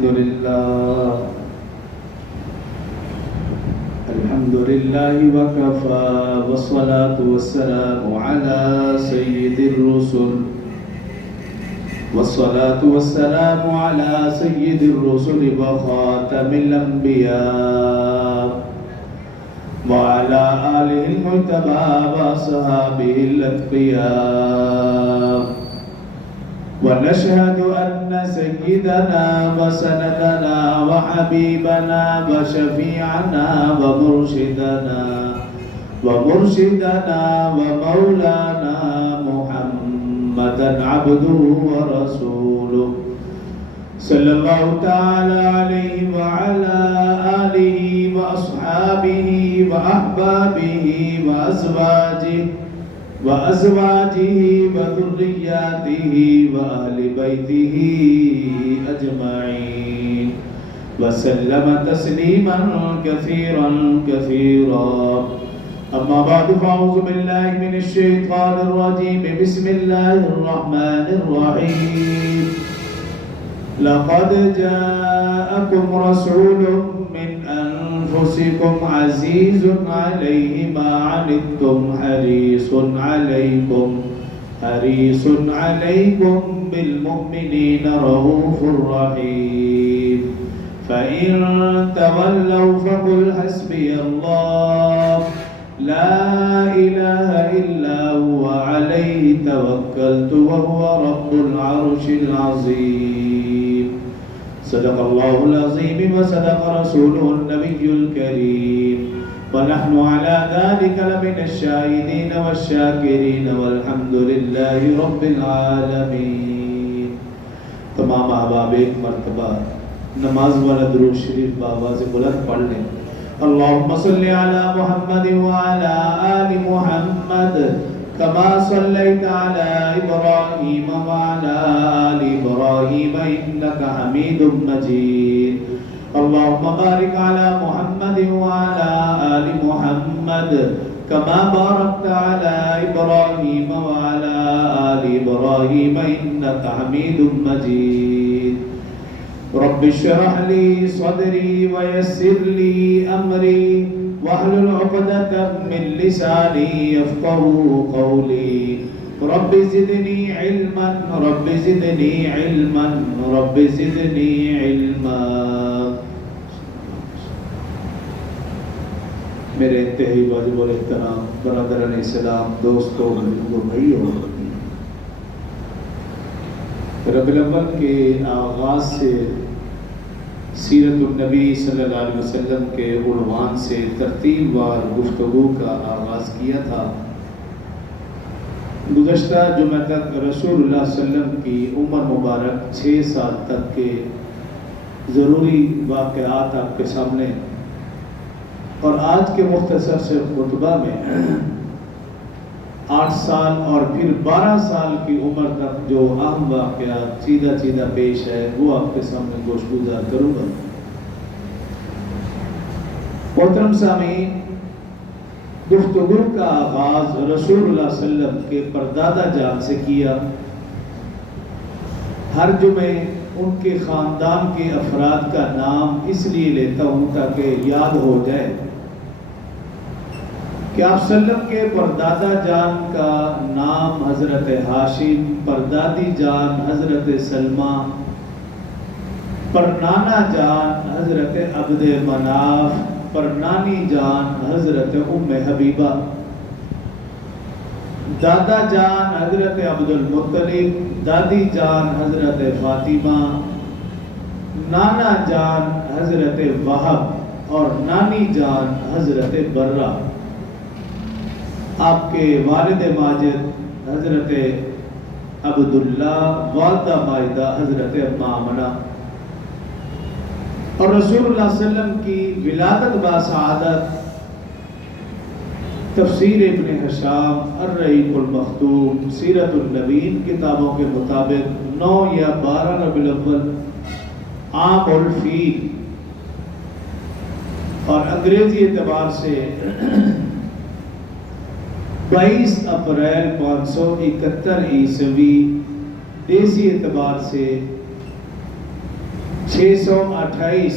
الحمد لله وكفى والصلاة والسلام على سيد الرسل والصلاة والسلام على سيد الرسل وخاتم الأنبياء وعلى آله المجتبى وأصحابه الأتقياء ونشهد أن سيدنا وسندنا وحبيبنا وشفيعنا ومرشدنا ومولانا محمدا عبده ورسوله صلى الله تعالى عليه وعلى آله وأصحابه وأحبابه وأزواجه وذرياته وأهل بيته أجمعين وسلم تسليما كثيرا أما بعد فأعوذ بالله من الشيطان الرجيم بسم الله الرحمن الرحيم لقد جاءكم رسول من أنفسكم عزيز عليه ما عنتم حريص عليكم بالمؤمنين رؤوف رحيم فإن تولوا فقل حسبي الله لا إله إلا هو عليه توكلت وهو رب العرش العظيم صدق الله العظيم وصدق رسوله النبي الكريم ونحن على ذلك لمن الشاهدين والشاكرين والحمد لله رب العالمين. تمام احباب ایک مرتبہ نماز والا درود شریف بآواز بلند پڑھ لیں. اللهم صل على محمد وعلى آل محمد كما صليت على إبراهيم وعلى آل إبراهيم إنك حميد مجيد. اللهم بارك على محمد وعلى آل محمد كما باركت على إبراهيم وعلى آل إبراهيم إنك حميد مجيد. رب اشرح لي صدري ويسر لي أمري واحلل عقدة من لساني يفقهوا قولي. رب زدني علما میرے انتہائی واجب الاحترام برادران اسلام، دوستوں، بزرگوں، بھائیوں، ربیع الاول کے آغاز سے سیرت النبی صلی اللہ علیہ وسلم کے عنوان سے ترتیب وار گفتگو کا آغاز کیا تھا. گزشتہ جمعہ تک رسول اللہ صلی اللہ علیہ وسلم کی عمر مبارک 6 سال تک کے ضروری واقعات آپ کے سامنے، اور آج کے مختصر سے خطبہ میں 8 سال اور پھر 12 سال کی عمر تک جو اہم واقعات سیدھا پیش ہے وہ آپ کے سامنے گوش گزار کروں گا. محترم سامعین، گفتگو کا آغاز رسول اللہ صلی اللہ علیہ وسلم کے پردادا جان سے کیا. ہر جمعے ان کے خاندان کے افراد کا نام اس لیے لیتا ہوں تاکہ یاد ہو جائے کہ آپ صلی اللہ علیہ وسلم کے پردادا جان کا نام حضرت ہاشم، پردادی جان حضرت سلمہ، پرنانا جان حضرت عبد مناف، پرنانی جان حضرت ام حبیبہ، دادا جان حضرت عبد المطلب، دادی جان حضرت فاطمہ، نانا جان حضرت وہب اور نانی جان حضرت برہ. آپ کے والد ماجد حضرت عبداللہ، والدہ مائدہ حضرت آمنہ، اور رسول اللہ صلی اللہ علیہ وسلم کی ولادت باسعادت تفسیر ابن حشام، الرحیق المختوم، سیرت النبیین کتابوں کے مطابق 9 یا 12 ربیع الاول عام الفیل اور انگریزی اعتبار سے 22 اپریل 571 عیسوی، دیسی اعتبار سے 628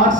8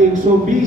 120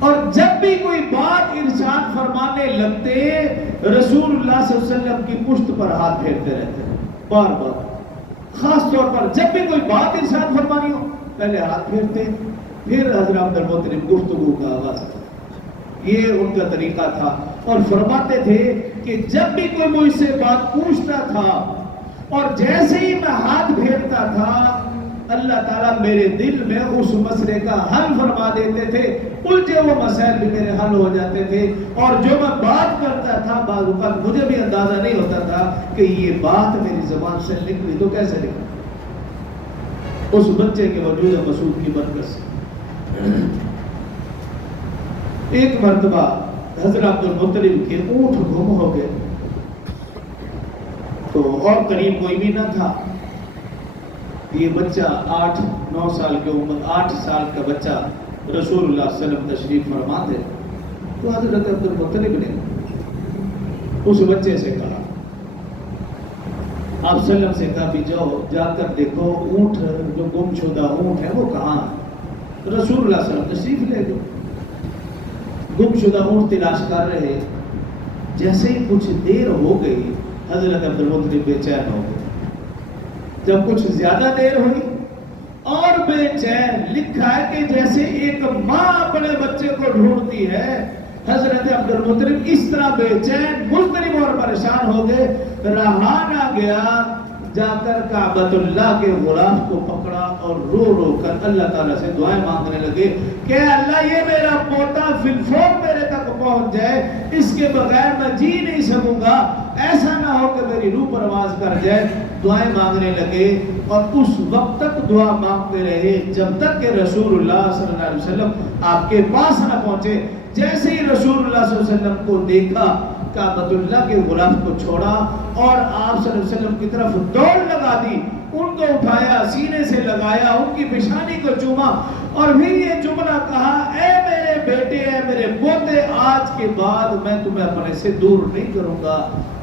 اور جب بھی کوئی بات ارشاد فرمانے لگتے رسول اللہ صلی اللہ علیہ وسلم کی پشت پر ہاتھ پھیرتے رہتے بار بار. خاص طور پر جب بھی کوئی بات ارشاد فرمانی ہو پہلے ہاتھ پھیرتے، پھر حضرت عبد المطلب گفتگو کا آغاز کرتے. یہ ان کا طریقہ تھا. اور فرماتے تھے کہ جب بھی کوئی مجھ سے بات پوچھتا تھا اور جیسے ہی میں ہاتھ پھیرتا تھا اللہ تعالیٰ میرے دل میں اس مسئلے کا حل فرما دیتے تھے. الجھے وہ مسائل بھی میرے حل ہو جاتے تھے. اور جو میں بات کرتا تھا بعض اوقات مجھے بھی اندازہ نہیں ہوتا تھا کہ یہ بات میری زبان سے نکلی تو کیسے نکلی. اس بچے کے وجود مسعود کی برکت سے. ایک مرتبہ حضرت عبد المطلب کے اونٹ گم ہو گئے تو اور قریب کوئی بھی نہ تھا. یہ بچہ 8-9 سال کی عمر، 8 سال کا بچہ رسول اللہ صلی اللہ علیہ وسلم تشریف فرما دے تو حضرت عبد المطلب نے اس بچے سے کہا، آپ صلی اللہ علیہ وسلم سے کہا بھی جاؤ جا کر دیکھو اونٹ جو گم شدہ اونٹ ہے وہ کہاں ہے. رسول اللہ صلی اللہ علیہ وسلم تشریف لے گئے. گم شدہ اونٹ تلاش کر رہے. جیسے ہی کچھ دیر ہو گئی حضرت عبد المطلب بے چین ہو گئے. جب کچھ زیادہ دیر ہوئی اور بے چین، لکھا ہے کہ جیسے ایک ماں اپنے بچے کو ڈھونڈتی ہے حضرت عبد المطلب اس طرح بے چین مضطرب اور پریشان ہو گئے. رہا نہ گیا، جا کر کعبۃ اللہ کے غلاف کو پکڑا اور رو رو کر اللہ تعالیٰ سے دعائیں مانگنے لگے کہ اللہ یہ میرا پوتا فی الفور میرے تک پہنچ جائے، اس کے بغیر میں جی نہیں سکوں گا، ایسا نہ ہو کہ میری روح پرواز کر جائے. دعائیں مانگنے لگے اور اس وقت تک دعا مانگتے رہے جب تک کہ رسول اللہ صلی اللہ علیہ وسلم آپ کے پاس نہ پہنچے. جیسے ہی رسول اللہ صلی اللہ علیہ وسلم کو دیکھا کعبۃ اللہ کے غلاف کو چھوڑا اور آپ صلی اللہ علیہ وسلم کی طرف دوڑ لگا دی. ان کو اٹھایا، سینے سے لگایا، ان کی پیشانی کو چوما اور پھر یہ جملہ کہا، اے میرے بیٹے، اے میرے پوتے، آج کے بعد میں تمہیں اپنے سے دور نہیں کروں گا.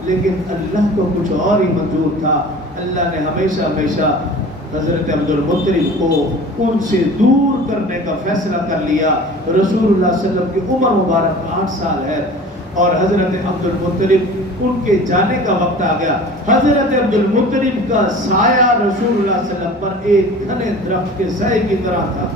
لیکن اللہ کو کچھ اور ہی منظور تھا. اللہ نے ہمیشہ ہمیشہ حضرت عبد المطلب کو ان سے دور کرنے کا فیصلہ کر لیا. رسول اللہ صلی اللہ علیہ وسلم کی عمر مبارک 8 سال ہے اور حضرت عبد المطلب ان کے جانے کا وقت آ گیا. حضرت عبد المطلب کا سایہ رسول اللہ صلی اللہ علیہ وسلم پر ایک گھنے درخت کے سائے کی طرح تھا.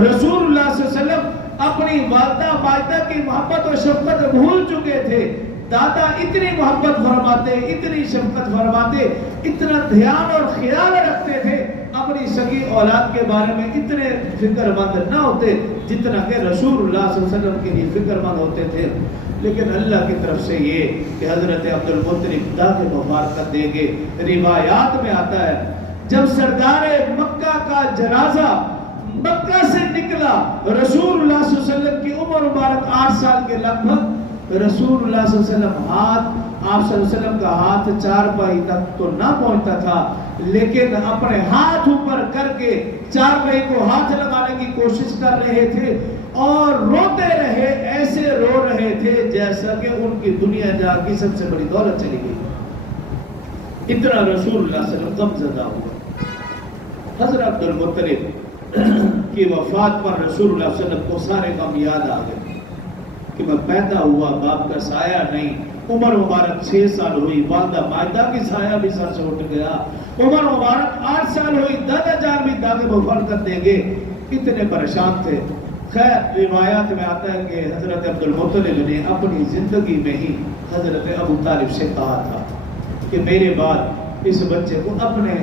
رسول اللہ صلی اللہ علیہ وسلم اپنی والدہ مائدہ کی محبت و شفقت بھول چکے تھے. دادا اتنی محبت فرماتے، اتنی شفقت فرماتے، اتنا دھیان اور خیال رکھتے تھے، اپنی سگی اولاد کے بارے میں اتنے فکر مند نہ ہوتے جتنا کہ رسول اللہ صلی اللہ علیہ وسلم کے لیے فکر مند ہوتے تھے. لیکن اللہ کی طرف سے یہ کہ حضرت عبد المطلب داغ مبارکت دیں گے. روایات میں آتا ہے جب سردار مکہ کا جنازہ مکہ سے نکلا، رسول اللہ صلی اللہ علیہ وسلم کی عمر مبارک 8 سال کے لگ بھگ، رسول اللہ صلی اللہ علیہ وسلم آپ صلی اللہ علیہ وسلم کا ہاتھ 4 پائی تک تو نہ پہنچتا تھا، لیکن اپنے ہاتھ اوپر کر کے 4 پائی کو ہاتھ لگانے کی کوشش کر رہے تھے اور روتے رہے، ایسے رو رہے تھے جیسا کہ ان کی دنیا جا کی سب سے بڑی دولت چلی گئی. اتنا رسول اللہ صلی اللہ علیہ وسلم غم زدہ ہوا. حضرت عبد المطلب کی وفات پر رسول اللہ صلی اللہ علیہ وسلم کو سارے غم یاد آ گئے کہ میں پیدا ہوا، باپ کا سایہ نہیں. عمر مبارک 6 سال ہوئی، والدہ مائدہ کی سایہ بھی سر سے اٹھ گیا. عمر مبارک 8 سال ہوئی، دادا جان بھی داغ مبارکت دیں گے. اتنے پریشان تھے. خیر روایات میں آتا ہے کہ حضرت عبد المطلب نے اپنی زندگی میں ہی حضرت ابو طالب سے کہا تھا کہ میرے بعد اس بچے کو اپنے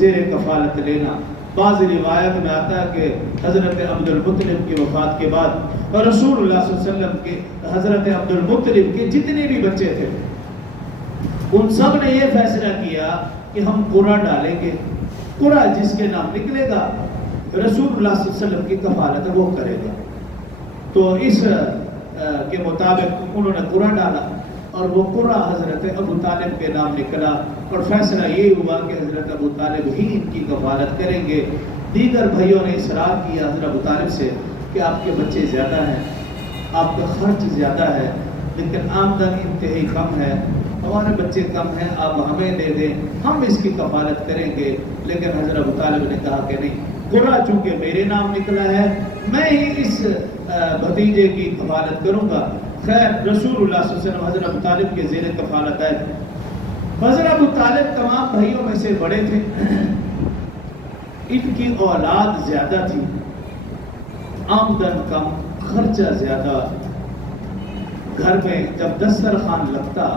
زیر کفالت لینا. بعض روایت میں آتا ہے کہ حضرت عبد المطلب کی وفات کے بعد رسول اللہ صلی اللہ علیہ وسلم کے حضرت عبد المطلب کے جتنے بھی بچے تھے ان سب نے یہ فیصلہ کیا کہ ہم قرعہ ڈالیں گے. قرعہ جس کے نام نکلے گا رسول اللہ صلی اللہ علیہ وسلم کی کفالت وہ کرے گا. تو اس کے مطابق انہوں نے قرعہ ڈالا اور وہ قرعہ حضرت ابو طالب کے نام نکلا اور فیصلہ یہ ہوا کہ حضرت ابو طالب ہی ان کی کفالت کریں گے. دیگر بھائیوں نے اصرار کیا حضرت ابو طالب سے کہ آپ کے بچے زیادہ ہیں، آپ کا خرچ زیادہ ہے، لیکن آمدن انتہائی کم ہے، ہمارے بچے کم ہیں، آپ ہمیں دے دیں، ہم اس کی کفالت کریں گے. لیکن حضرت ابو طالب نے کہا کہ نہیں، قرعہ چونکہ میرے نام نکلا ہے، میں ہی اس بھتیجے کی کفالت کروں گا۔ خیر رسول اللہ صلی اللہ علیہ وسلم حضرت ابو طالب کے زیر کفالت آئے۔ حضرت ابو طالب تمام بھائیوں میں سے بڑے تھے، ان کی اولاد زیادہ تھی، آمدن کم، خرچہ زیادہ، گھر میں جب دسترخوان لگتا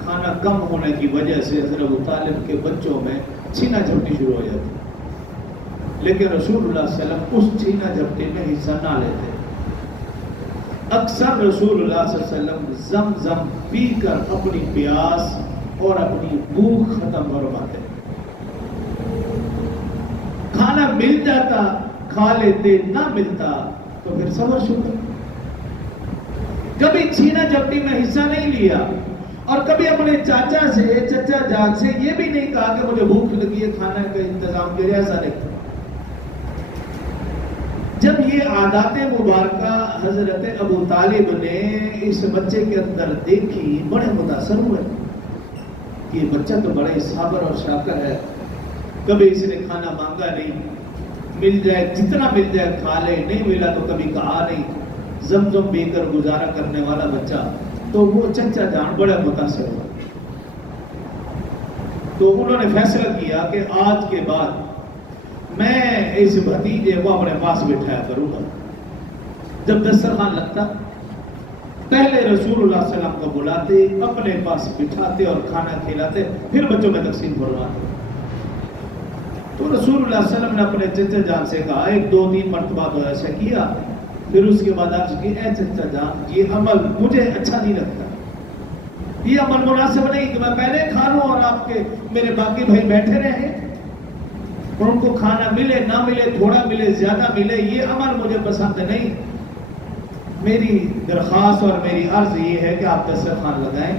کھانا کم ہونے کی وجہ سے حضرت ابو طالب کے بچوں میں چھینا جھپٹی شروع ہو جاتی، لیکن رسول اللہ صلی اللہ علیہ وسلم اس چھینا جھپٹی میں حصہ نہ لیتے۔ اکثر رسول اللہ صلی اللہ علیہ وسلم زمزم پی کر اپنی پیاس اور اپنی بھوک ختم فرماتے۔ کھانا مل جاتا کھا لیتے، نہ ملتا تو پھر صبر شروع۔ کبھی چھینا جھپٹی میں حصہ نہیں لیا، اور کبھی اپنے چاچا سے، چچا جان سے یہ بھی نہیں کہا کہ مجھے بھوک لگی ہے، کھانا کا انتظام کیا، ایسا نہیں۔ جب یہ عادات مبارکہ حضرت ابو طالب نے اس بچے کے اندر دیکھی، بڑے متاثر ہوئے کہ یہ بچہ تو بڑے صابر اور شاکر ہے، کبھی اس نے کھانا مانگا نہیں، مل جائے جتنا مل جائے کھا لے، نہیں ملا تو کبھی کہا نہیں، زمزم پی کر گزارا کرنے والا بچہ۔ تو وہ چچا جان بڑے متاثر ہوئے، تو انہوں نے فیصلہ کیا کہ آج کے بعد میں اس بھتیجے کو اپنے پاس بٹھایا کروں گا۔ جب دسترخوان لگتا پہلے رسول اللہ صلی اللہ علیہ وسلم کو بلاتے، اپنے پاس بٹھاتے اور کھانا کھلاتے، پھر بچوں میں تقسیم فرماتے۔ تو رسول اللہ صلی اللہ علیہ وسلم نے اپنے چچا جان سے کہا، ایک دو تین مرتبہ تو ایسا کیا، پھر اس کے بعد عرض کی، اے چچا جان یہ عمل مجھے اچھا نہیں لگتا، یہ عمل مناسب نہیں کہ میں پہلے کھا لوں اور آپ کے میرے باقی بھائی بیٹھے رہیں اور ان کو کھانا ملے نہ ملے، تھوڑا ملے زیادہ ملے، یہ عمل مجھے پسند نہیں۔ میری درخواست اور میری عرض یہ ہے کہ آپ دسترخوان لگائیں،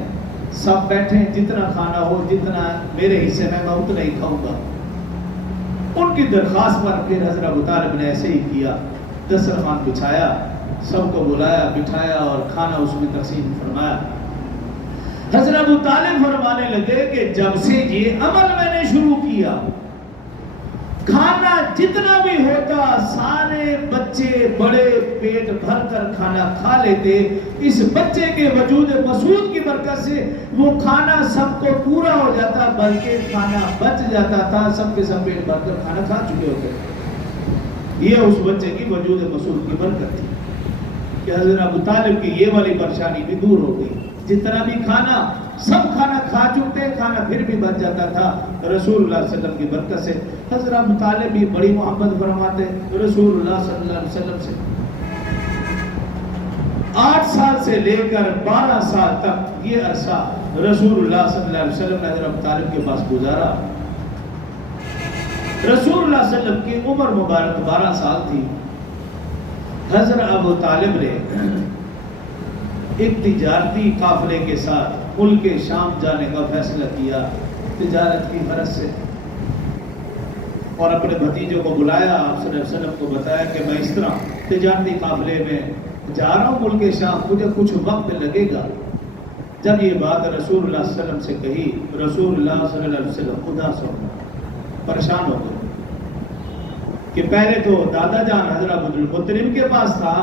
سب بیٹھیں، جتنا کھانا ہو، جتنا میرے حصے میں اتنا ہی کھاؤں گا۔ ان کی درخواست پر پھر حضرت ابو طالب نے ایسے ہی کیا، دسترخوان بچھایا، سب کو بلایا، بٹھایا اور کھانا اس میں تقسیم فرمایا۔ حضرت ابو طالب فرمانے لگے کہ جب سے یہ عمل میں نے شروع کیا، کھانا جتنا بھی ہوتا سارے بچے بڑے پیٹ بھر کر کھانا کھا لیتے۔ اس بچے کے وجود مسعود کی برکت سے وہ کھانا سب کو پورا ہو جاتا، بلکہ کھانا بچ جاتا تھا، سب کے سب پیٹ بھر کر کھانا کھا چکے ہوتے۔ یہ اس بچے کی وجود مسعود کی برکت تھی کہ حضرت ابو طالب کی یہ والی پریشانی بھی دور ہو گئی۔ جتنا بھی کھانا سب کھانا کھا چکتے، کھانا پھر بھی بچ جاتا تھا رسول اللہ صلی اللہ علیہ وسلم کی برکت سے۔ حضرت ابو طالب بھی بڑی محبت فرماتے رسول اللہ صلی اللہ علیہ وسلم سے۔ 8 سال سے لے کر 12 سال تک یہ عرصہ رسول اللہ صلی اللہ علیہ وسلم نے حضرت ابو طالب کے پاس گزارا۔ رسول اللہ صلی اللہ علیہ وسلم کی عمر مبارک 12 سال تھی۔ حضرت ابو طالب نے ایک تجارتی قافلے کے ساتھ ملک شام جانے کا فیصلہ کیا، تجارت کی غرض سے، اور اپنے بھتیجوں کو بلایا، آپ صلی اللہ علیہ وسلم کو بتایا کہ میں اس طرح تجارتی قافلے میں جا رہا ہوں ملک شام، مجھے کچھ وقت لگے گا۔ جب یہ بات رسول اللہ صلی اللہ علیہ وسلم سے کہی، رسول اللہ صلی اللہ علیہ وسلم اداس ہو گئے، پریشان ہو گئے کہ پہلے تو دادا جان حضرت عبد المطلب کے پاس تھا،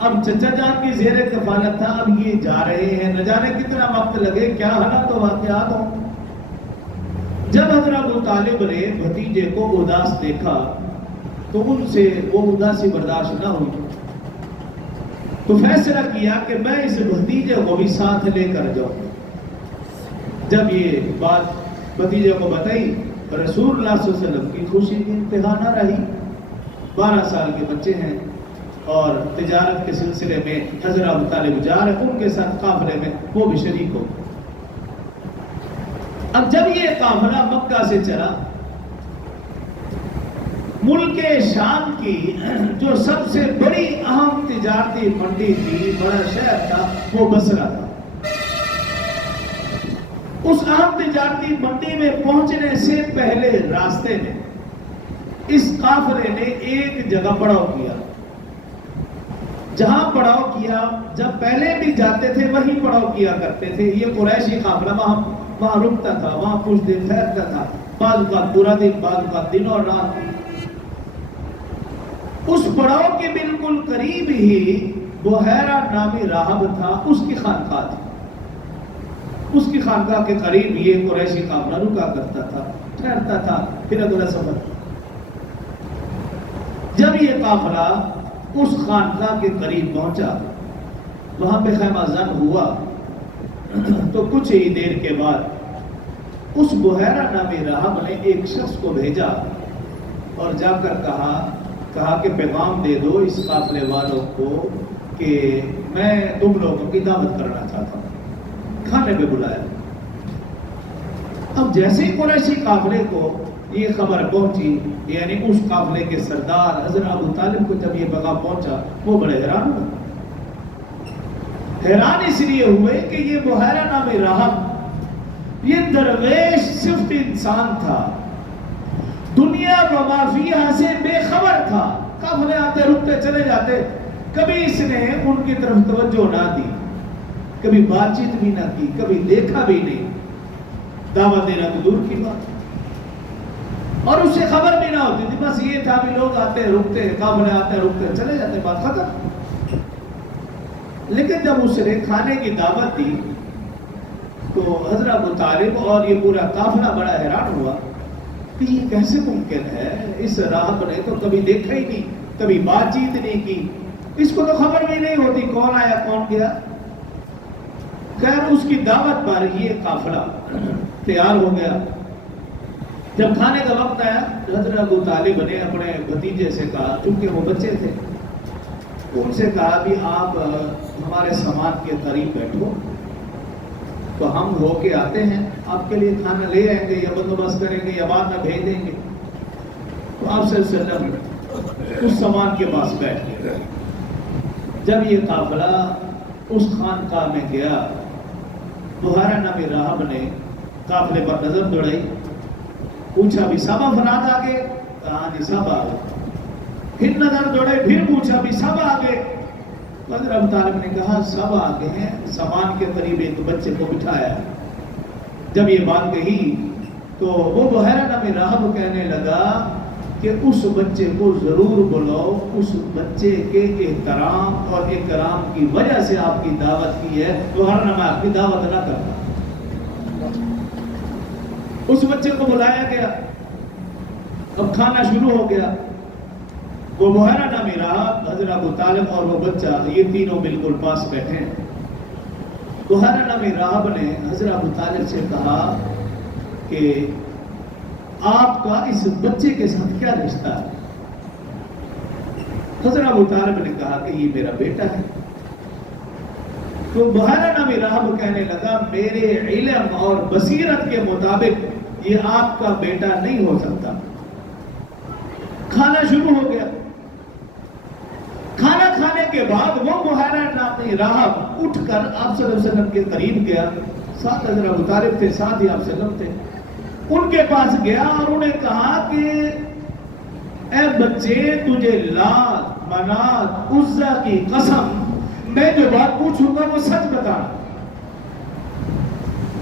اب چچا جان کی زیر کفالت تھا، اب یہ جا رہے ہیں، نہ جانے کتنا وقت لگے، کیا حالات و واقعات ہوں۔ جب حضرت ابو طالب نے بھتیجے کو اداس دیکھا تو ان سے وہ اداسی برداشت نہ ہوئی، تو فیصلہ کیا کہ میں اس بھتیجے کو بھی ساتھ لے کر جاؤں۔ جب یہ بات بھتیجے کو بتائی، رسول اللہ صلی اللہ علیہ وسلم کی خوشی کی انتہا نہ رہی۔ 12 سال کے بچے ہیں اور تجارت کے سلسلے میں حضرت ابو طالب جا رہے، ان کے ساتھ قافلے میں وہ بھی شریک ہو۔ اب جب یہ قافلہ مکہ سے چلا، ملک شام کی جو سب سے بڑی اہم تجارتی منڈی تھی، بڑا شہر تھا، وہ بصرہ تھا۔ اس اہم تجارتی منڈی میں پہنچنے سے پہلے راستے میں اس قافلے نے ایک جگہ پڑاؤ کیا۔ جہاں پڑاؤ کیا، جب پہلے بھی جاتے تھے وہیں پڑاؤ کیا کرتے تھے۔ یہ قریشی قافلہ وہاں رکتا تھا، وہاں کچھ دن ٹھہرتا تھا، بعض کا پورا دن، بعض کا دن اور رات۔ اس پڑاؤ کے بالکل قریب ہی بحیرہ نامی راہب تھا، اس کی خانقاہ تھی۔ اس کی خانقاہ کے قریب یہ قریشی قافلہ رکا کرتا تھا، ٹھہرتا تھا، پھر اگلا سفر۔ جب یہ قافلہ اس خانقاہ کے قریب پہنچا، وہاں پہ خیمہ زن ہوا، تو کچھ ہی دیر کے بعد اس بحیرہ نامی راہب نے ایک شخص کو بھیجا اور جا کر کہا کہ پیغام دے دو اس قافلے والوں کو کہ میں تم لوگوں کی دعوت کرنا چاہتا ہوں، کھانے پہ بلایا۔ اب جیسے ہی قریشی قافلے کو یہ خبر پہنچی، یعنی اس قافلے کے سردار حضرت ابو طالب کو جب یہ پیغام پہنچا، وہ بڑے حیران ہوئے۔ حیران اس لیے ہوئے کہ یہ بحیرہ نامی راہب یہ درویش صرف انسان تھا، دنیا و ما فیہا سے بے خبر تھا۔ قافلے آتے رکتے چلے جاتے، کبھی اس نے ان کی طرف توجہ نہ دی، کبھی بات چیت بھی نہ کی، کبھی دیکھا بھی نہیں، دعوت دینا تو دور کی بات، اور اس سے خبر بھی نہ ہوتی تھی۔ بس یہ تھا بھی لوگ آتے رکتے، قافلے آتے رکتے چلے جاتے، بات ختم۔ لیکن جب اس نے کھانے کی دعوت دی تو حضرت ابو طالب اور یہ پورا قافلہ بڑا حیران ہوا کہ یہ کیسے ممکن ہے؟ اس راہب نے تو کبھی دیکھا ہی نہیں، کبھی بات چیت نہیں کی، اس کو تو خبر بھی نہیں ہوتی کون آیا کون گیا۔ خیر اس کی دعوت پر یہ قافلہ تیار ہو گیا۔ جب کھانے کا وقت آیا، حضرت ابو طالب نے اپنے بھتیجے سے کہا، چونکہ وہ بچے تھے، ان سے کہا بھی آپ ہمارے سامان کے قریب بیٹھو تو ہم ہو کے آتے ہیں، آپ کے لیے کھانا لے آئیں گے یا بندوبست کریں گے یا بعد میں بھیج دیں گے۔ تو آپ صلی اللہ علیہ وسلم اس سامان کے پاس بیٹھ گئے۔ جب یہ قافلہ اس خانقاہ میں گیا، بحیرہ نامی راہب نے قافلے پر نظر دوڑائی، پوچھا بھی سب افراد آگے؟ کہا نہیں سب آگے۔ پھر نظر دوڑے، پھر پوچھا بھی سب آگے؟ حضرت ابو طالب نے کہا سب آگے ہیں، سامان کے قریب ایک بچے کو بٹھایا۔ جب یہ بات کہی تو وہ بحیرہ نامی راہب کہنے لگا کہ اس بچے کو ضرور بلاؤ، اس بچے کے احترام اور اکرام کی وجہ سے آپ کی دعوت کی ہے، تو ہر میں آپ کی دعوت نہ کرتا۔ اس بچے کو بلایا گیا، اب کھانا شروع ہو گیا۔ وہ بحیرہ نامی راہب، حضرت ابو طالب اور وہ بچہ، یہ تینوں بالکل پاس بیٹھے ہیں۔ بحیرہ نامی راہب نے حضرت ابو طالب سے کہا کہ آپ کا اس بچے کے ساتھ کیا رشتہ ہے؟ حضرت ابو طالب نے کہا کہ یہ میرا بیٹا ہے۔ تو بحیرہ نامی راہب کہنے لگا میرے علم اور بصیرت کے مطابق یہ آپ کا بیٹا نہیں ہو سکتا۔ کھانا شروع ہو گیا۔ کھانا کھانے کے بعد وہ بحیرہ نامی راہب اٹھ کر آپ صلی اللہ علیہ وسلم کے قریب گیا، ساتھ حضرت ابو طالب تھے، ساتھ ہی آپ صلی اللہ علیہ وسلم تھے، ان کے پاس گیا اور انہیں کہا کہ اے بچے، تجھے لات، منات، عزا کی قسم، میں جو بات پوچھوں گا وہ سچ بتانا۔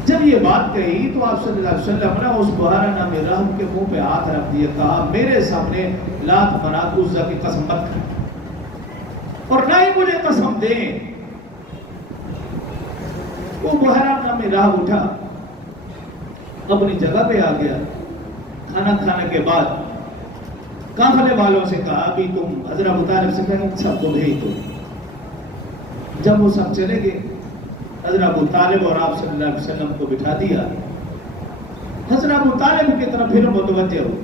جب یہ بات کہی تو آپ صلی اللہ علیہ وسلم نے اس بحیرہ نامی راہب کے منہ پہ ہاتھ رکھ دیا، کہا میرے سامنے لات، منات، عزا کی قسم مت کر اور نہ ہی مجھے قسم دیں۔ وہ بحیرہ نامی راہب اٹھا، اپنی جگہ پہ آ گیا۔ کھانا کھانے کے بعد قافلے والوں سے کہا بھی تم حضرت ابو طالب سے کہا سب کو بھیج دو۔ جب وہ سب چلے گئے، حضرت ابو طالب اور آپ صلی اللہ علیہ وسلم کو بٹھا دیا۔ حضرت ابو طالب کی طرف پھر متوجہ ہو،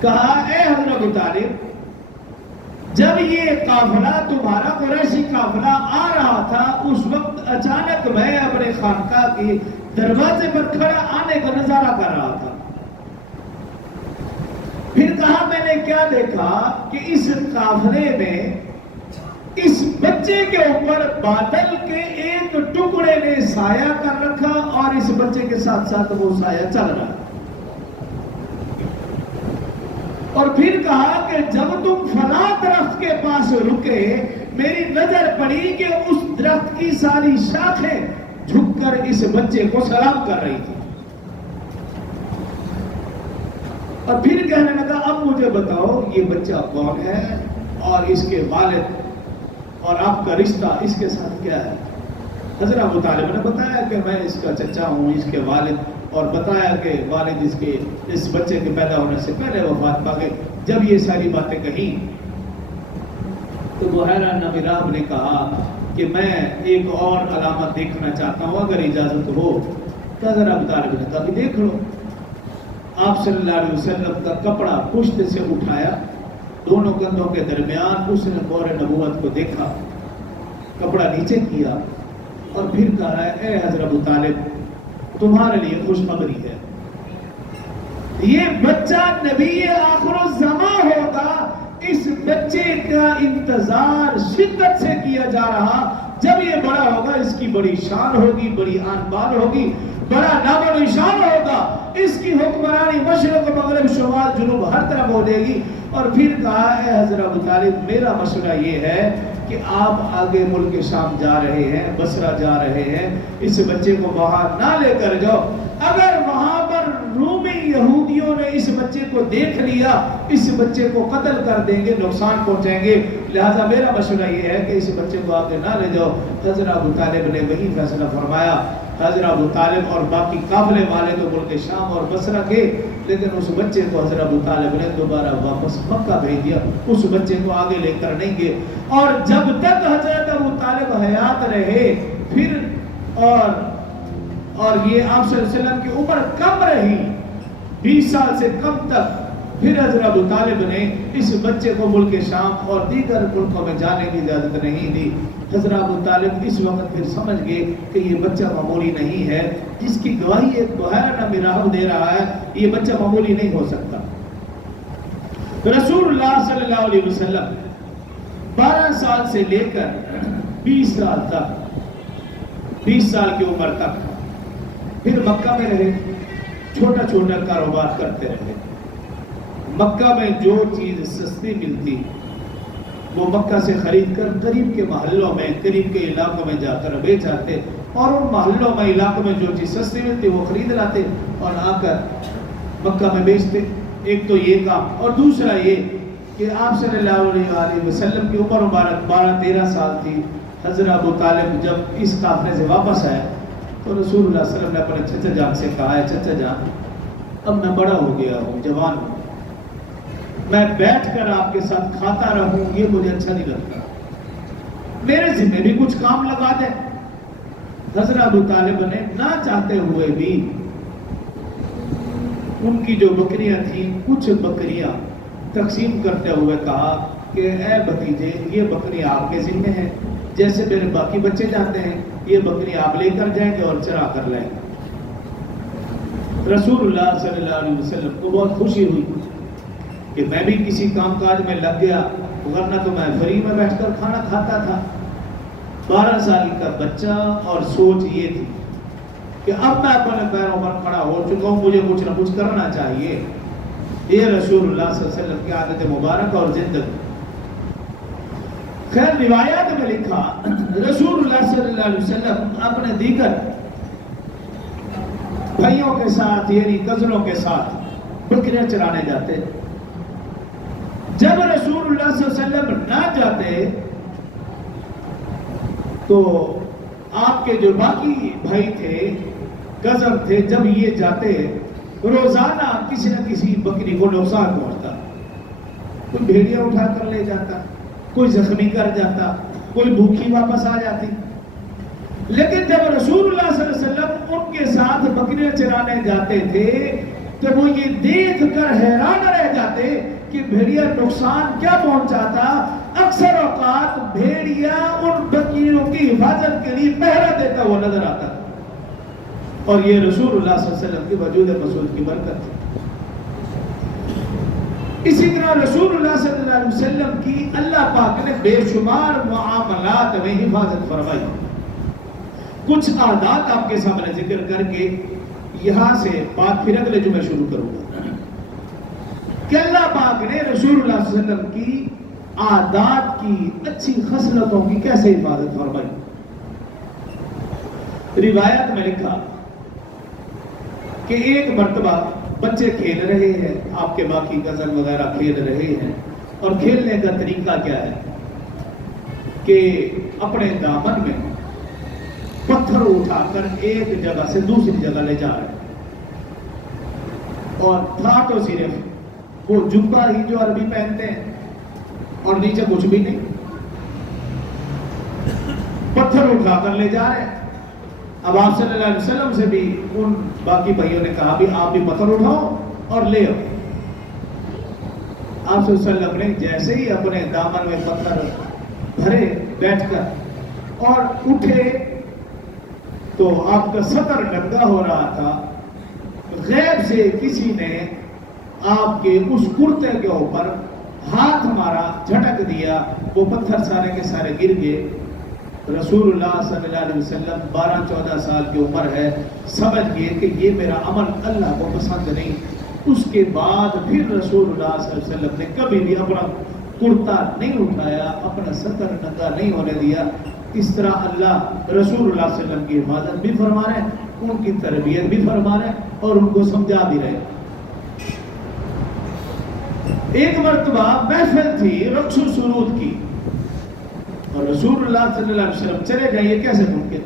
کہا اے حضرت ابو طالب، جب یہ قافلہ تمہارا قریشی قافلہ آ رہا تھا، اس وقت اچانک میں اپنے خانقاہ کے دروازے پر کھڑا آنے کا نظارہ کر رہا تھا۔ پھر کہا میں نے کیا دیکھا کہ اس قافلے میں اس بچے کے اوپر بادل کے ایک ٹکڑے نے سایہ کر رکھا اور اس بچے کے ساتھ ساتھ وہ سایہ چل رہا۔ اور پھر کہا کہ جب تم فلاں درخت کے پاس رکے، میری نظر پڑی کہ اس درخت کی ساری شاخیں جھک کر اس بچے کو سلام کر رہی تھی۔ اور پھر کہنے لگا اب مجھے بتاؤ یہ بچہ کون ہے اور اس کے والد اور آپ کا رشتہ اس کے ساتھ کیا ہے؟ حضرت ابو طالب نے بتایا کہ میں اس کا چچا ہوں، اس کے والد، اور بتایا کہ والد اس بچے کے پیدا ہونے سے پہلے وفات پا گئے۔ جب یہ ساری باتیں کہیں تو بحیرہ نمراب نے کہا کہ میں ایک اور علامت دیکھنا چاہتا ہوں، اگر اجازت ہو۔ تو حضرت ابو طالب نے کہا کہ دیکھ لو۔ آپ صلی اللہ علیہ وسلم کا کپڑا پشت سے اٹھایا، دونوں کندھوں کے درمیان اس نے مہر نبوت کو دیکھا، کپڑا نیچے کیا اور پھر کہا اے حضرت ابو طالب تمہارے لیے خوشخبری ہے، یہ بچہ نبی آخر الزمان ہوگا۔ اس بچے کا انتظار شدت سے کیا جا رہا، جب یہ بڑا ہوگا اس کی بڑی شان ہوگی، بڑی آن بان ہوگی، بڑا نام و نشان ہوگا، اس کی حکمرانی مشرق مغرب شمال جنوب ہر طرف ہو جائے گی۔ اور پھر کہا اے حضرت ابو طالب میرا مشورہ یہ ہے کہ آپ آگے ملک شام جا رہے ہیں، بصرہ جا رہے ہیں، اس بچے کو وہاں نہ لے کر جاؤ، اگر وہاں پر رومی یہودیوں نے اس بچے کو دیکھ لیا اس بچے کو قتل کر دیں گے، نقصان پہنچیں گے، لہذا میرا مشورہ یہ ہے کہ اس بچے کو آگے نہ لے جاؤ۔ حضرت ابو طالب نے وہی فیصلہ فرمایا۔ حضرت ابو طالب اور باقی قافلے والے تو ملک شام اور بصرہ کے، لیکن اس بچے کو حضرت ابو طالب نے دوبارہ واپس مکہ بھیج دیا، اس بچے کو آگے لے کر نہیں گئے۔ اور جب تک حضرت ابو طالب حیات رہے پھر اور یہ آپ صلی اللہ علیہ وسلم کی عمر کم رہی، 20 سال سے کم تک، پھر حضرت ابو طالب نے اس بچے کو ملک شام اور دیگر ملکوں میں جانے کی اجازت نہیں دی۔ حضرت ابو طالب اس وقت پھر سمجھ گئے کہ یہ بچہ معمولی نہیں ہے، جس کی گواہی ایک بحیرہ نمراب دے رہا ہے، یہ بچہ معمولی نہیں ہو سکتا۔ رسول اللہ صلی اللہ علیہ وسلم 12 سال سے لے کر 20 سال تک، 20 سال کی عمر تک پھر مکہ میں رہے، چھوٹا چھوٹا کاروبار کرتے رہے۔ مکہ میں جو چیز سستی ملتی وہ مکہ سے خرید کر قریب کے محلوں میں، قریب کے علاقوں میں جا کر بیچ آتے، اور ان محلوں میں، علاقوں میں جو چیز سستی ملتی وہ خرید لاتے اور آ کر مکہ میں بیچتے۔ ایک تو یہ کام، اور دوسرا یہ کہ آپ صلی اللہ علیہ وسلم کی عمر مبارک 12-13 سال تھی۔ حضرت ابو طالب جب اس قافلے سے واپس آئے تو رسول اللہ صلی اللہ علیہ وسلم نے اپنے چچا جان سے کہا ہے چچا جان اب میں بڑا ہو گیا ہوں، جوان ہوں، میں بیٹھ کر آپ کے ساتھ کھاتا رہوں یہ مجھے اچھا نہیں لگتا، میرے ذمہ بھی کچھ کام لگا دیں۔ حضرت ابو طالب نے نہ چاہتے ہوئے بھی ان کی جو بکریاں تھیں کچھ بکریاں تقسیم کرتے ہوئے کہا کہ اے بھتیجے یہ بکریاں آپ کے ذمہ ہیں، جیسے میرے باقی بچے جاتے ہیں یہ بکریاں آپ لے کر جائیں گے اور چرا کر لائیں گے۔ رسول اللہ صلی اللہ علیہ وسلم کو بہت خوشی ہوئی کہ میں بھی کسی کام کاج میں لگ گیا، ورنہ تو میں فری میں بیٹھ کر کھانا کھاتا تھا۔ 12 سال کا بچہ، اور سوچ یہ تھی کہ اب میں اپنے پیروں پر کھڑا ہو چکا ہوں، مجھے کچھ نہ کچھ کرنا چاہیے۔ یہ رسول اللہ صلی اللہ علیہ وسلم کی عادت مبارک اور زندگی۔ خیر روایات میں لکھا رسول اللہ صلی اللہ علیہ وسلم اپنے دیگر بھائیوں کے ساتھ یعنی کزنوں کے ساتھ بکریاں چرانے جاتے، جب رسول اللہ صلی اللہ علیہ وسلم نہ جاتے تو آپ کے جو باقی بھائی تھے، کزن تھے، جب یہ جاتے روزانہ کسی نہ کسی بکری کو نقصان پہنچتا، کوئی بھیڑیا اٹھا کر لے جاتا، کوئی زخمی کر جاتا، کوئی بھوکی واپس آ جاتی۔ لیکن جب رسول اللہ صلی اللہ علیہ وسلم ان کے ساتھ بکریاں چرانے جاتے تھے تو وہ یہ دیکھ کر حیران رہ جاتے کہ بھیڑیا نقصان کیا پہنچاتا۔ اکثر اوقات بھیڑیا ان بکریوں کی حفاظت کے لیے پہرا دیتا ہوا نظر آتا، اور یہ رسول اللہ صلی اللہ علیہ وسلم کی وجود مسعود کی برکت تھی۔ اسی طرح رسول اللہ صلی اللہ علیہ وسلم کی اللہ پاک نے بے شمار معاملات میں حفاظت فرمائی۔ کچھ عادات آپ کے سامنے ذکر کر کے یہاں سے بات پھر اگلے جمعے شروع کروں گا کہ اللہ پاک نے رسول اللہ صلی اللہ علیہ وسلم کی عادات کی، اچھی خصلتوں کی کیسے حفاظت فرمائی۔ روایت میں لکھا کہ ایک مرتبہ بچے کھیل رہے ہیں، آپ کے باقی کزن وغیرہ کھیل رہے ہیں، اور کھیلنے کا طریقہ کیا ہے کہ اپنے دامن میں پتھر اٹھا کر ایک جگہ سے دوسری جگہ لے جا رہے ہیں، اور تھا تو صرف وہ جبہ ہی جو عربی پہنتے ہیں اور نیچے کچھ بھی نہیں، پتھر اٹھا کر لے جا رہے ہیں۔ اب آپ صلی اللہ علیہ وسلم سے بھی ان باقی بھائیوں نے کہا بھی آپ بھی پتھر اٹھاؤ اور لے آؤ۔ آپ صلی اللہ علیہ وسلم نے جیسے ہی اپنے دامن میں پتھر بھرے بیٹھ کر اور اٹھے تو آپ کا سطر ننگا ہو رہا تھا، غیب سے کسی نے آپ کے اس کرتے کے اوپر ہاتھ مارا، جھٹک دیا، وہ پتھر سارے کے سارے گر گئے۔ رسول اللہ صلی اللہ علیہ وسلم 12-14 سال کی عمر ہے، سمجھ گئے کہ یہ میرا عمل اللہ کو پسند نہیں۔ اس کے بعد پھر رسول اللہ صلی اللہ علیہ وسلم نے کبھی بھی اپنا کرتا نہیں اٹھایا، اپنا سطر ننگا نہیں ہونے دیا۔ اس طرح اللہ رسول اللہ صلی اللہ علیہ وسلم کی حفاظت بھی فرما رہے ہیں، ان کی تربیت بھی فرما رہے ہیں اور ان کو سمجھا بھی رہے۔ ایک مرتبہ محفل تھی رقص و سرود کی، اور رسول اللہ صلی اللہ علیہ وسلم چلے گئے، یہ کیسے ممکن؟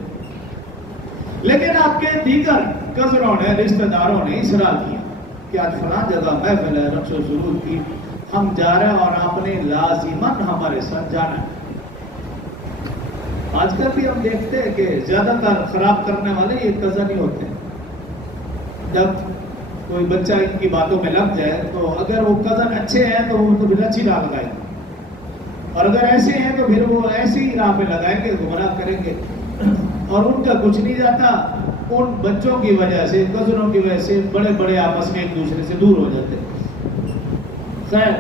لیکن آپ کے دیگر کزنوں نے، رشتہ داروں نے اصرار کیا کہ آج فلاں جگہ محفل ہے رقص و سرود کی، ہم جا رہے ہیں اور آپ نے لازماً ہمارے ساتھ جانا ہے۔ آج کل بھی ہم دیکھتے ہیں کہ زیادہ تر خراب کرنے والے یہ کزن ہی ہوتے ہیں۔ جب کوئی بچہ ان کی باتوں میں لگ جائے تو اگر وہ کزن اچھے ہیں تو وہ ان کو پھر اچھی راہ لگائیں گے، اور اگر ایسے ہیں تو پھر وہ ایسی ہی راہ پہ لگائیں گے، گمراہ کریں گے، اور ان کا کچھ نہیں جاتا۔ ان بچوں کی وجہ سے، کزنوں کی وجہ سے بڑے بڑے آپس میں ایک دوسرے سے دور ہو جاتے ہیں۔ خیر،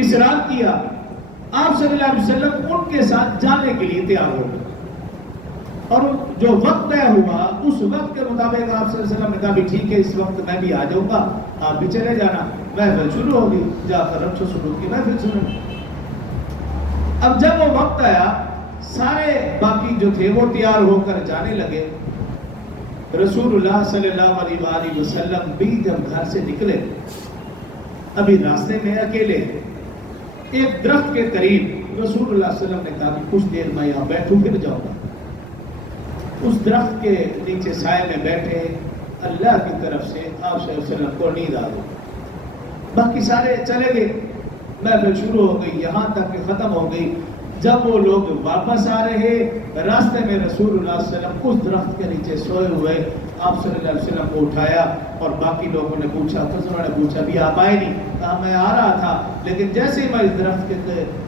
اصرار کیا، آپ صلی اللہ علیہ وسلم ان کے ساتھ جانے کے لیے تیار ہو گئے، اور جو وقت طے ہوا اس وقت کے مطابق آپ صلی اللہ علیہ وسلم نے کہا بھی ٹھیک ہے، اس وقت میں بھی آ جاؤں گا، آپ بھی چلے جانا۔ محفل شروع ہوگی، جا کر رقص و سرود کی محفل سنیں۔ اب جب وہ وقت آیا، سارے باقی جو تھے وہ تیار ہو کر جانے لگے۔ رسول اللہ صلی اللہ علیہ وآلہ وسلم بھی جب گھر سے نکلے، ابھی راستے میں اکیلے ایک درخت کے قریب رسول اللہ صلی اللہ علیہ وسلم نے کہا کہ کچھ دیر میں یہاں بیٹھوں پھر جاؤں گا۔ اس درخت کے نیچے سائے میں بیٹھے، اللہ کی طرف سے آپ صلی اللہ علیہ وسلم کو نیند آ گئی۔ باقی سارے چلے گئے، محفل شروع ہو گئی، یہاں تک کہ ختم ہو گئی۔ جب وہ لوگ واپس آ رہے، راستے میں رسول اللہ صلی اللہ علیہ وسلم اس درخت کے نیچے سوئے ہوئے، آپ صلی اللہ علیہ وسلم کو اٹھایا، اور باقی لوگوں نے پوچھا، کزنوں نے پوچھا بھی آپ آئے نہیں؟ کہا میں آ رہا تھا، لیکن جیسے ہی میں اس درخت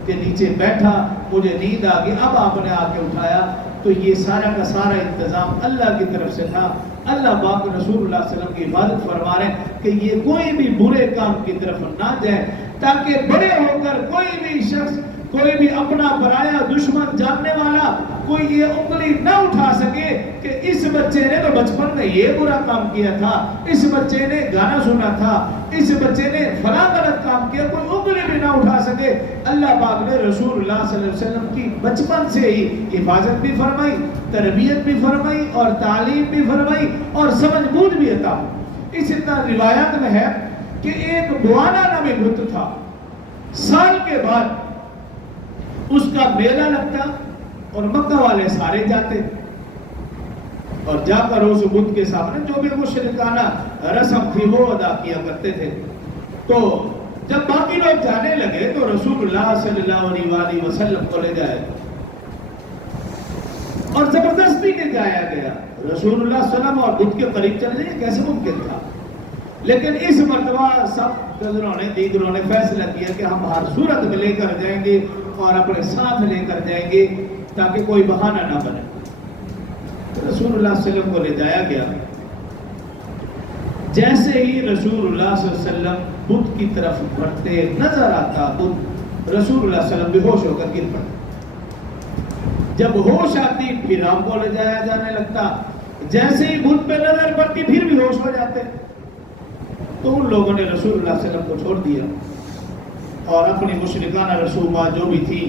کے نیچے بیٹھا مجھے نیند آ گئی، اب آپ نے آ کے اٹھایا۔ تو یہ سارا کا سارا انتظام اللہ کی طرف سے تھا۔ اللہ پاک رسول اللہ صلی اللہ علیہ وسلم کی حفاظت فرما رہے ہیں کہ یہ کوئی بھی برے کام کی طرف نہ جائے، تاکہ بڑے ہو کر کوئی بھی شخص، کوئی بھی اپنا پرایا دشمن جاننے والا کوئی یہ انگلی نہ اٹھا سکے کہ اس بچے نے تو بچپن میں یہ برا کام کیا تھا، اس بچے نے گانا سنا تھا، اس بچے نے فلاں غلط کام کیا، کوئی انگلی بھی نہ اٹھا سکے۔ اللہ پاک نے رسول اللہ صلی اللہ علیہ وسلم کی بچپن سے ہی حفاظت بھی فرمائی، تربیت بھی فرمائی، اور تعلیم بھی فرمائی، اور سمجھ بوجھ بھی عطا۔ اس طرح روایات میں ہے کہ ایک بوانا نامی بت تھا، سال کے بعد اس کا میلہ لگتا اور مکہ والے سارے جاتے، اور جا کر اس بت کے سامنے جو بھی مشرکانہ رسم تھی وہ ادا کیا کرتے تھے۔ تو جب باقی لوگ جانے لگے تو رسول اللہ صلی اللہ علیہ وآلہ وسلم کو لے جائے، اور زبردستی لے جایا گیا۔ رسول اللہ صلی اللہ علیہ وسلم اور بت کے قریب چلے جائے، کیسے ممکن تھا؟ لیکن اس مرتبہ سب کزنوں نے، دیگروں نے فیصلہ کیا کہ ہم ہر صورت میں لے کر جائیں گے اور اپنے ساتھ لے کر جائیں گے تاکہ کوئی بہانہ نہ بنے۔ رسول اللہ صلی اللہ علیہ وسلم کو لے جایا گیا۔ جیسے ہی رسول اللہ صلی اللہ علیہ وسلم بت کی طرف بڑھتے نظر آتا، بت رسول اللہ صلی اللہ علیہ وسلم بے ہوش ہو کر گر پڑتے۔ جب ہوش آتی پھر آپ کو لے جایا جانے لگتا، جیسے ہی بت پہ نظر پڑتی پھر بھی ہوش ہو جاتے۔ تو ان لوگوں نے رسول اللہ صلی اللہ علیہ وسلم کو چھوڑ دیا، اور اپنی مشرکانہ رسومات جو بھی تھی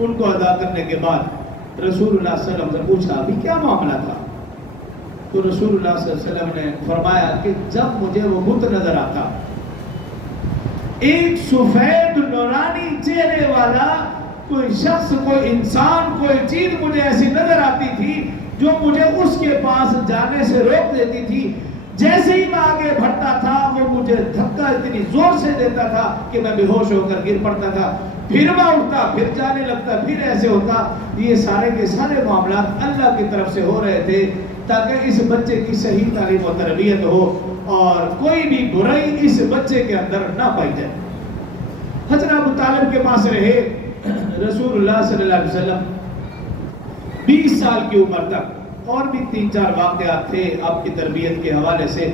ان کو ادا کرنے کے بعد رسول اللہ صلی اللہ علیہ وسلم سے پوچھا ابھی کیا معاملہ تھا؟ تو رسول اللہ صلی اللہ علیہ وسلم نے فرمایا کہ جب مجھے وہ بت نظر آتا، ایک سفید نورانی چہرے والا کوئی شخص، کوئی انسان، کوئی چیز مجھے ایسی نظر آتی تھی جو مجھے اس کے پاس جانے سے روک دیتی تھی، جیسے ہی میں آگے بڑھتا تھا وہ مجھے دھکا اتنی زور سے دیتا تھا کہ میں بے ہوش ہو کر گر پڑتا تھا، پھر میں اٹھتا، پھر جانے لگتا، پھر ایسے ہوتا۔ یہ سارے کے سارے معاملات اللہ کی طرف سے ہو رہے تھے تاکہ اس بچے کی صحیح تعلیم و تربیت ہو اور کوئی بھی برائی اس بچے کے اندر نہ پائی جائے۔ حضرت ابو طالب کے پاس رہے رسول اللہ صلی اللہ علیہ وسلم 20 سال کی عمر تک، اور بھی 3-4 واقعات تھے آپ کی تربیت کے حوالے سے۔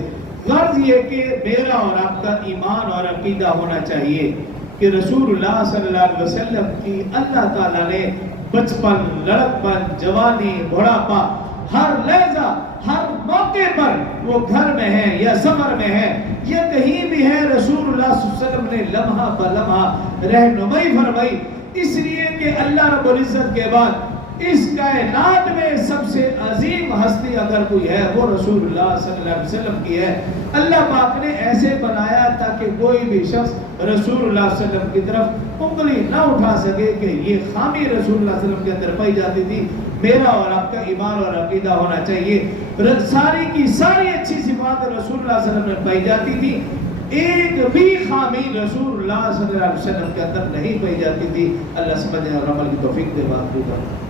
غرض یہ کہ میرا اور آپ کا ایمان اور عقیدہ ہونا چاہیے کہ رسول اللہ صلی اللہ علیہ وسلم کی اللہ تعالیٰ نے بچپن، لڑکپن، جوانی، بڑھاپا، ہر لحظہ، ہر موقع پر وہ گھر میں ہے یا سفر میں ہے یا کہیں بھی ہے، رسول اللہ صلی اللہ علیہ وسلم نے لمحہ بلمحہ رہنمائی فرمائی، اس لیے کہ اللہ رب العزت کے بعد اس کائنات میں سب سے عظیم ہستی اگر کوئی ہے وہ رسول اللہ صلی اللہ علیہ وسلم کی ہے۔ اللہ پاک نے ایسے بنایا تاکہ کوئی بھی شخص رسول اللہ صلی اللہ علیہ وسلم کی طرف انگلی نہ اٹھا سکے کہ یہ خامی رسول اللہ صلی اللہ علیہ وسلم کے اندر پائی جاتی تھی۔ میرا اور آپ کا ایمان اور عقیدہ ہونا چاہیے ساری کی ساری اچھی صفات رسول اللہ صلی اللہ علیہ وسلم میں پائی جاتی تھی، ایک بھی خامی رسول اللہ صلی اللہ علیہ وسلم کے اندر نہیں پائی جاتی تھی۔ اللہ سمجھنے اور عمل کی توفیق دے۔ بات